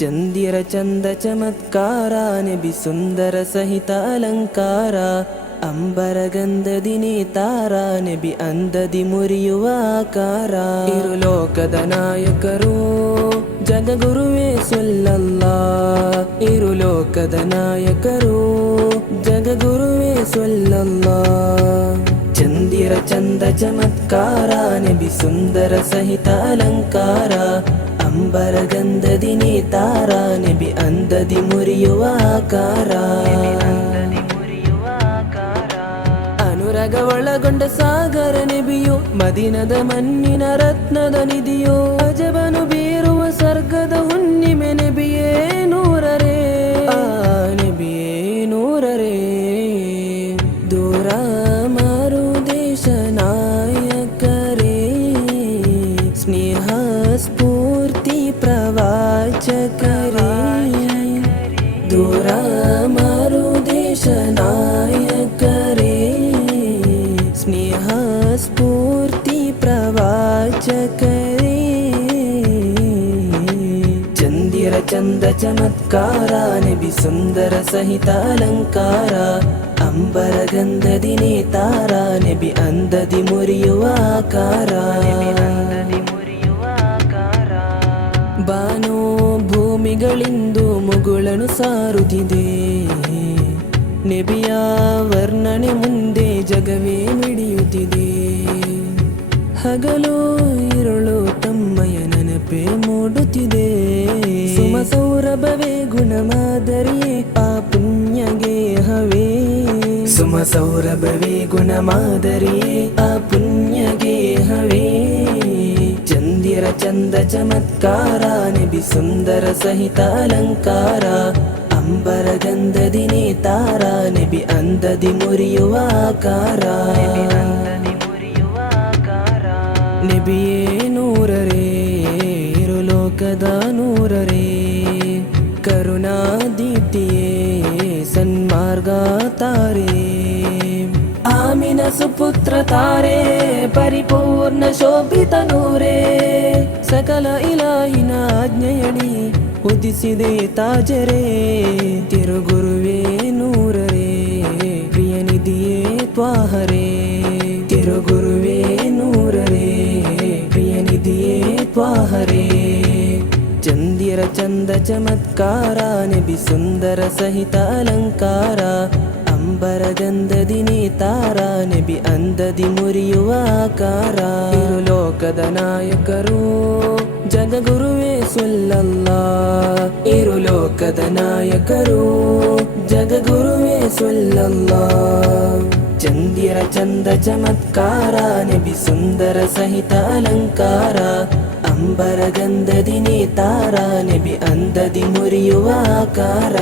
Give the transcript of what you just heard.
ಚಂದಿರ ಚಂದ ಚಮತ್ಕಾರ ನಬಿ ಸುಂದರ ಸಹಿತ ಅಲಂಕಾರ ಅಂಬರ ಗಂಧದಿ ನೇತಾರ ನಬಿ ಅಂದದಿ ಮುರಿಯುವ ಆಕಾರ ಇರು ಲೋಕದ ನಾಯಕರು ಜಗಗುರುವೇ ಸಲ್ಲಲ್ಲಾ ಇರು ಲೋಕದ ನಾಯಕರು ಜಗಗುರುವೇ ಸಲ್ಲಲ್ಲಾ ಚಂದಿರ ಚಂದ ಚಮತ್ಕಾರ ನಬಿ ಸುಂದರ ಸಹಿತ ಅಲಂಕಾರ ಅಂಬರ ಗಂಧದಿ ನೇತಾರ ನಬಿ ಅಂದದಿ ಮುರಿಯುವ ಆಕಾರ ಅನುರಾಗ ಒಳಗೊಂಡ ಸಾಗರ ನಬಿಯೋ ಮದಿನದ ಮಣ್ಣಿನ ರತ್ನದ ನಿಧಿಯೋ ಅಜಬನು ಬೀರುವ ಸ್ವರ್ಗದ ಹುಣ್ಣಿಮೆ ನಬಿಯೇ ನೂರರೇ ನಬಿಯೇ ನೂರರೇ ದೂರ ಮಾರು ದೇಶ ನಾಯಕರೇ ಸ್ನೇಹ ಸ್ಫೂರ್ತಿ ಪ್ರವಾಚಕರೇ ದೂರ ಮಾರು ದೇಶ ನಾಯಕರೇ ಸ್ನೇಹ ಸ್ಫೂರ್ತಿ ಪ್ರವಾಚಕರೇ ಚಂದಿರ ಚಂದ ಚಮತ್ಕಾರ ನಬಿ ಸುಂದರ ಸಹಿತ ಅಲಂಕಾರ ಅಂಬರ ಗಂಧದಿ ನೇತಾರ ನಬಿ ಅಂದದಿ ಮುರಿಯುವ ಆಕಾರ ಬಾನೋ ಭೂಮಿಗಳಿಂದು ಮುಗುಳನು ಸಾರುತ್ತಿದೆ ನಬಿಯ ವರ್ಣನೆ ಮುಂದೆ ಜಗವೇ ಮಿಡಿಯುತ್ತಿದೆ ಹಗಲು ಇರುಳು ತಮ್ಮಯ ನೆನಪೇ ಮೂಡುತ್ತಿದೆ ಸುಮ ಸೌರಭವೇ ಗುಣಮಾದರಿಯೇ ಆ ಪುಣ್ಯಗೆ ಹವೇ ಸುಮ ಸೌರಭವೇ ಗುಣಮಾದರಿಯೇ ಆ ಪುಣ್ಯಗೆ ಹವೇ ಚಂದಿರ ಚಂದ ಚಮತ್ಕಾರ ನಬಿ ಸುಂದರ ಸಹಿತ ಅಲಂಕಾರ ಅಂಬರ ಗಂಧದಿ ನೇತಾರ ನಬಿ ಅಂದದಿ ಮುರಿಯುವ ಆಕಾರ ನಬಿಯೇ ನೂರರೇ ಇರು ಲೋಕದ ನೂರರೇ ಕರುಣಾದೀಪ್ತಿಯೇ ಸನ್ಮಾರ್ಗ ತಾರೆ ಆಮಿನ ಸುಪುತ್ರ ತಾರೆ ಪರಿಪೂರ್ಣ ಶೋಭಿತ ನೂರೇ ಸಕಲ ಇಲಾಹಿನ ಆಜ್ಞೆಯಡಿ ಉದಿಸಿದೆ ತಾಜರೇ ತಿರುಗುರುವೇ ನೂರರೇ ಪ್ರಿಯನಿಧಿಯೇ ತ್ವಾಹರೇ ತಿರುಗುರುವೇ ನೂರರೇ ಪ್ರಿಯನಿಧಿಯೇ ತ್ವಾಹರೇ ಚಂದಿರ ಚಂದ ಚಮತ್ಕಾರ ನಬಿ ಸುಂದರ ಸಹಿತ ಅಲಂಕಾರ ಅಂಬರ ಗಂಧದಿ ನೇತಾರ ನಬಿ ಅಂದದಿ ಮುರಿಯುವ ಆಕಾರ ಇರು ಲೋಕದ ನಾಯಕರು ಜಗಗುರುವೇ ಸಲ್ಲಲ್ಲಾ ಇರು ಲೋಕದ ನಾಯಕರು ಜಗಗುರುವೇ ಸಲ್ಲಲ್ಲಾ ಚಂದಿರ ಚಂದ ಚಮತ್ಕಾರ ನಬಿ ಸುಂದರ ಸಹಿತ ಅಲಂಕಾರ ಅಂಬರ ಗಂಧದಿ ನೇತಾರ ನಬಿ ಅಂದದಿ ಮುರಿಯುವ ಆಕಾರ